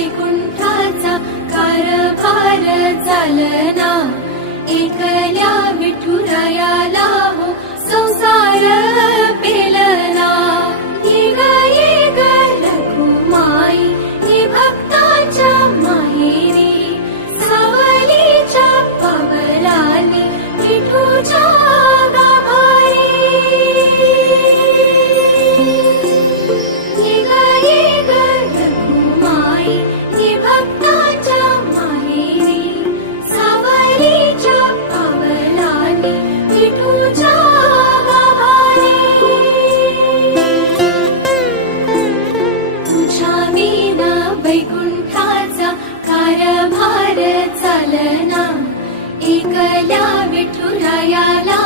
वैकुंठाचा कारभार चालना, एकल्या विठुरायाला हो संसार पेलना। ये ग रघुमाई हे भक्ताच्या माहेरी, सावलीच्या पावलाने विठूच्या गाभारी। ये ग रघुमाई हे भक्ताच्या माहेरी, सावलीच्या पावलाने विठूच्या गाभारी। तुझ्या विना वैकुंठाचा कारभार चालना, एकल्या विठुरायाला